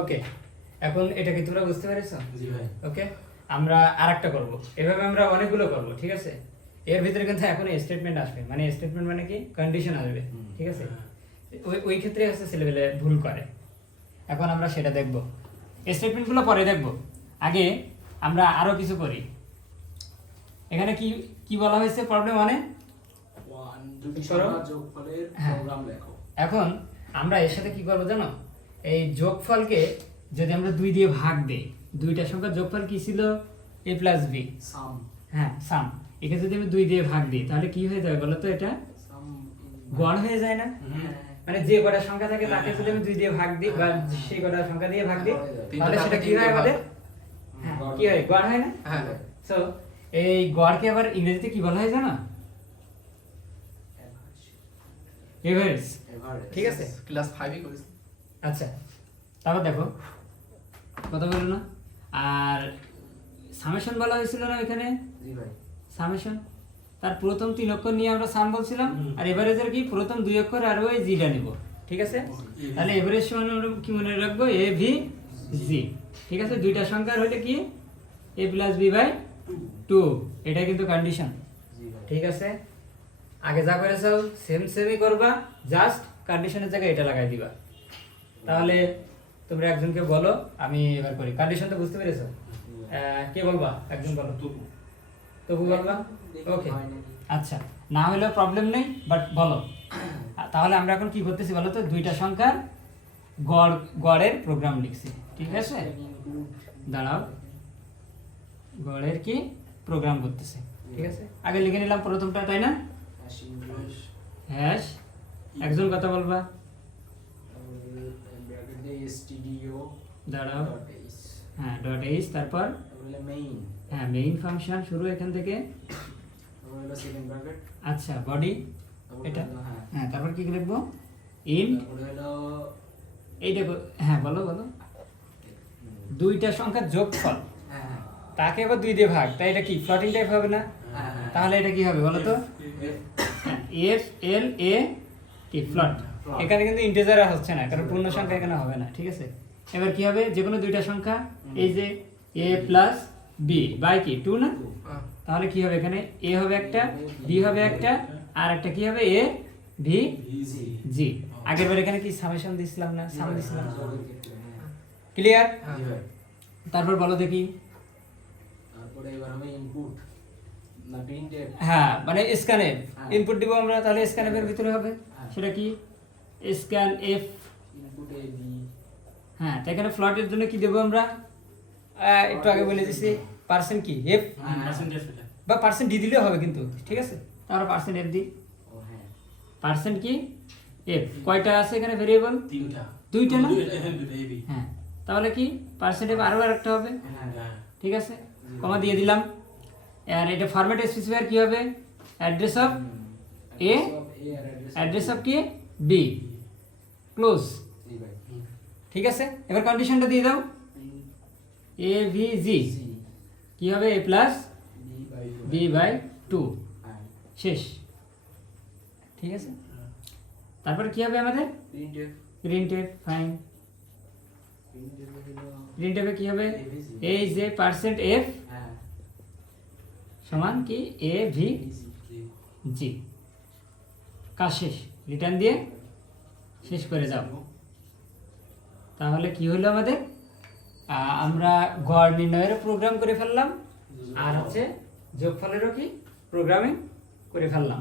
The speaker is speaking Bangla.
ওকে, এখন এটা কি তোমরা বুঝতে পেরেছো? জি ভাই। ওকে, আমরা আরেকটা করব, এভাবে আমরা অনেকগুলো করব, ঠিক আছে? এর ভিতরে কিন্তু এখন স্টেটমেন্ট আসবে, মানে স্টেটমেন্ট মানে কি, কন্ডিশন আসবে, ঠিক আছে? ওই ওই ক্ষেত্রে হচ্ছে ছেলেবেলে ভুল করে। এখন আমরা সেটা দেখব, স্টেটমেন্টগুলো পরে দেখব, আগে আমরা আরো কিছু করি। এখানে কি কি বলা হয়েছে প্রবলেম মানে দুটি করো। সংখ্যার যোগফলের হ্যাঁ। প্রোগ্রাম লেখো। এখন আমরা এর সাথে কি করবো জানো, এই যোগফলকে যদি আমরা 2 দিয়ে ভাগ দেই, দুইটা সংখ্যার যোগফল কি ছিল, a প্লাস বি, সাম হ্যাঁ সাম, একে যদি আমি 2 দিয়ে ভাগ দিই তাহলে কি হয়ে যাবে বলো তো, এটা সাম গড় হয়ে যায় না? মানে যে কটা সংখ্যা থাকে তাকে যদি আমি 2 দিয়ে ভাগ দিই বা সেই কটা সংখ্যা দিয়ে ভাগ দিই তাহলে সেটা কি হয় আমাদের, হ্যাঁ কি হয়, গড় হয় না? হ্যাঁ। সো এই গড়কে আবার ইংরেজিতে কি বলা হয় জানো, এভারেজ, ঠিক আছে? ক্লাস 5 এ করেছি। আচ্ছা, তারপর দেখো কথা বলো না, আর সামেশন বলা হয়েছিল না এখানে, জি ভাই। সামেশন তার প্রথম 3 অক্ষর নিয়ে আমরা সাম বলছিলাম, আর এভারেজের কি প্রথম 2 অক্ষর আর ওই জিটা নিব, ঠিক আছে? তাহলে এভারেজ সমান আমরা কি মনে রাখবো, এ ভি জি, ঠিক আছে? দুইটা সংখ্যার হলে কি a প্লাস বি বাই 2, এটা কিন্তু কন্ডিশন, জি ভাই। ঠিক আছে? আগে যা করেছো সেম সেমই করবা, জাস্ট কন্ডিশনের জায়গায় এটা লাগাই দিবা। তাহলে তোমরা একজনকে বলো, আমি এবার করি। কন্ডিশনটা বুঝতে পেরেছো? কে বলবা, একজন বলো। তবু বলবা, ওকে আচ্ছা, না হলেও প্রবলেম নেই, বাট বলো। তাহলে আমরা এখন কি করতেছি বলো তো, দুইটা সংখ্যার গড়ের প্রোগ্রাম লিখছি, ঠিক আছে? দাঁড়াও, গড়ের কি প্রোগ্রাম করতেছে, ঠিক আছে? আগে লিখে নিলাম প্রথমটা, তাই না? হ্যাশ, একজন কথা বলবা, দাঁড়াও, হ্যাঁ ডট এইচ, তারপর হ্যাঁ মেইন ফাংশন শুরু এখান থেকে, আচ্ছা বডি এটা, হ্যাঁ তারপর কি লিখবো, ইন্ট এইটা হ্যাঁ বলো বলো, দুইটা সংখ্যার যোগফল তাকে আবার 2 দিয়ে ভাগ, তাই এটা কি ফ্লোটিং টাইপ হবে না? তাহলে এটা কি হবে বলো তো, এফ এল এ কি ফ্লট, এখানে কিন্তু ইন্টিজার হচ্ছে না কারণ পূর্ণ সংখ্যা এখানে হবে না, ঠিক আছে? এবার কি হবে, যে কোনো দুইটা সংখ্যা, এই যে a প্লাস বি বাই কি 2 না, তাহলে কি হবে এখানে, a হবে একটা, b হবে একটা, আর একটা কি হবে, a ভি জি। আগের বার এখানে কি সামেশন দিছিলাম না, সাম দিছিলাম, ক্লিয়ার? জি ভাই। তারপর বলো দেখি, তারপরে এবার আমি ইনপুট না প্রিন্টের হ্যাঁ মানে স্ক্যানএফ হ্যাঁ। ইনপুট দিব আমরা, তাহলে স্ক্যানএফের ভিতরে হবে হ্যাঁ। সেটা কি, স্ক্যান এফ, ইনপুটে বি। হ্যাঁ তো এখানে ফ্লটের জন্য কি দেবো আমরা, একটু আগে বলে দিছি, পার্সেন্ট কি এফ বা পার্সেন্ট ডি দিলেও হবে কিন্তু, ঠিক আছে? তাহলে পার্সেন্ট এফ দিই, ও হ্যাঁ। পার্সেন্ট কি এফ, কয়টা আছে এখানে ভেরিয়েবল, দুইটা না? হ্যাঁ তাহলে কি পার্সেন্ট এফ আরও একটা হবে, ঠিক আছে? কমা দিয়ে দিলাম, আর এটা ফরম্যাট স্পেসিফায়ার কি হবে, address of A, address of কি বি, ক্লোজ, জি ভাই। ঠিক আছে? এবার কন্ডিশনটা দিয়ে দাও, এ ভি জি কি হবে, এ প্লাস বি বাই 2, শেষ, ঠিক আছে? তারপর কি হবে আমাদের, প্রিন্টের প্রিন্টেড, ফাইন, প্রিন্টের হলো প্রিন্টেডে কি হবে, এই যে পার্সেন্ট এফ হ্যাঁ সমান কি এ ভি জি, কাজ শেষ, রিটার্ন দিয়ে শেষ করে যাও। তাহলে কি হলো আমাদের, আমরা গড় নির্ণয়েরও প্রোগ্রাম করে ফেললাম, আর হচ্ছে যোগফলেরও কি প্রোগ্রামিং করে ফেললাম।